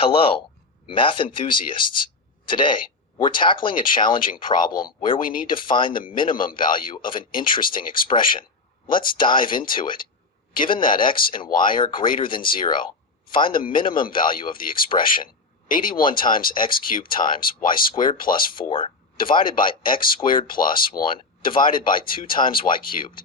Hello, math enthusiasts. Today, we're tackling a challenging problem where we need to find the minimum value of an interesting expression. Let's dive into it. Given that x and y are greater than 0, find the minimum value of the expression. 81 times x cubed times y squared plus 4 divided by x squared plus 1 divided by 2 times y cubed.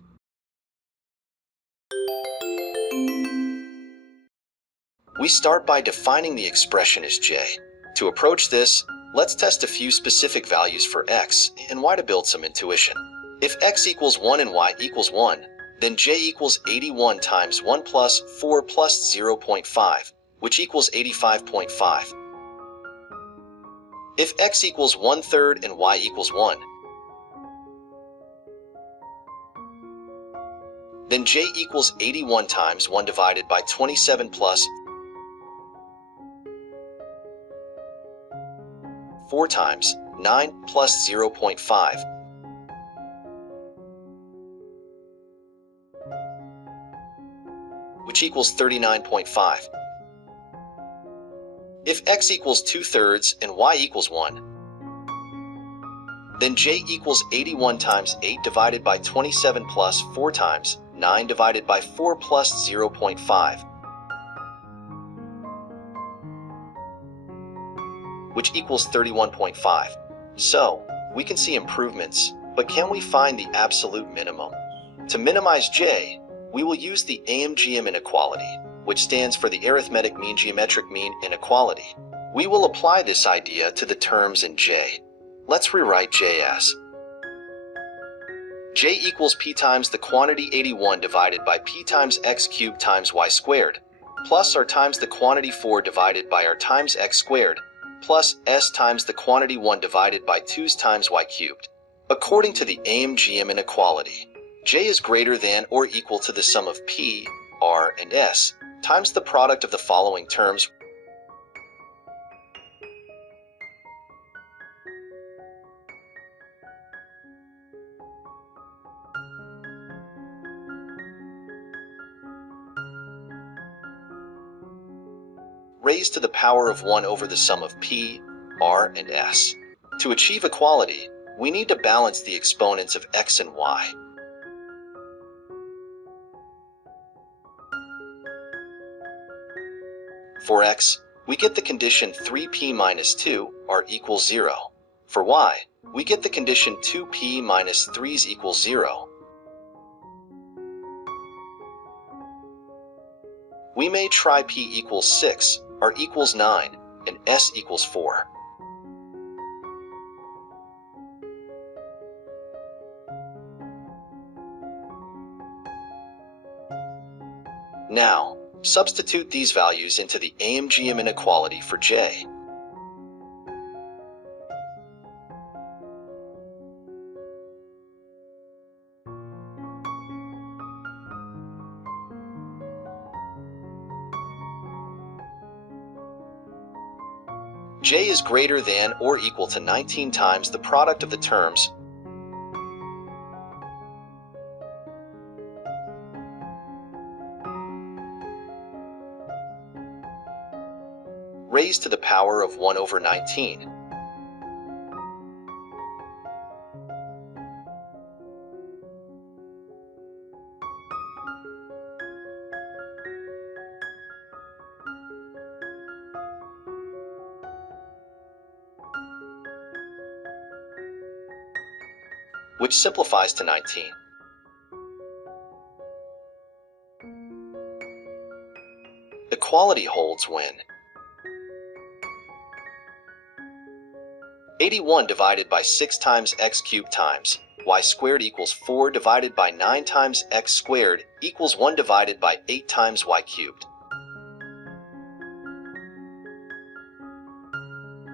We start by defining the expression as j. To approach this, let's test a few specific values for x and y to build some intuition. If x equals 1 and y equals 1, then j equals 81 times 1 plus 4 plus 0.5, which equals 85.5. If x equals 1/3 and y equals 1, then j equals 81 times 1 divided by 27 plus 4 times 9 plus 0.5, which equals 39.5. If x equals 2/3 and y equals 1, then j equals 81 times 8 divided by 27 plus 4 times 9 divided by 4 plus 0.5, which equals 31.5. So, we can see improvements, but can we find the absolute minimum? To minimize j, we will use the AMGM inequality, which stands for the arithmetic mean geometric mean inequality. We will apply this idea to the terms in j. Let's rewrite j as j equals p times the quantity 81 divided by p times x cubed times y squared, plus r times the quantity 4 divided by r times x squared, plus s times the quantity 1 divided by 2 times y cubed. According to the AMGM inequality, j is greater than or equal to the sum of p, r, and s times the product of the following terms. Raised to the power of 1 over the sum of p, r, and s. To achieve equality, we need to balance the exponents of x and y. For x, we get the condition 3p minus 2 r equals 0. For y, we get the condition 2p minus 3 equals 0. We may try p equals 6, r equals 9, and s equals 4. Now, substitute these values into the AMGM inequality for j. j is greater than or equal to 19 times the product of the terms raised to the power of 1 over 19. Which simplifies to 19. Equality holds when 81 divided by 6 times x cubed times y squared equals 4 divided by 9 times x squared equals 1 divided by 8 times y cubed.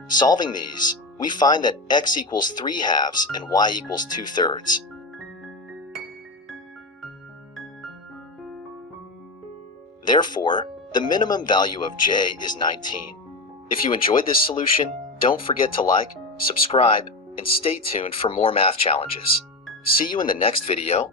Solving these, we find that x equals 3/2 and y equals 2/3. Therefore, the minimum value of j is 19. If you enjoyed this solution, don't forget to like, subscribe, and stay tuned for more math challenges. See you in the next video.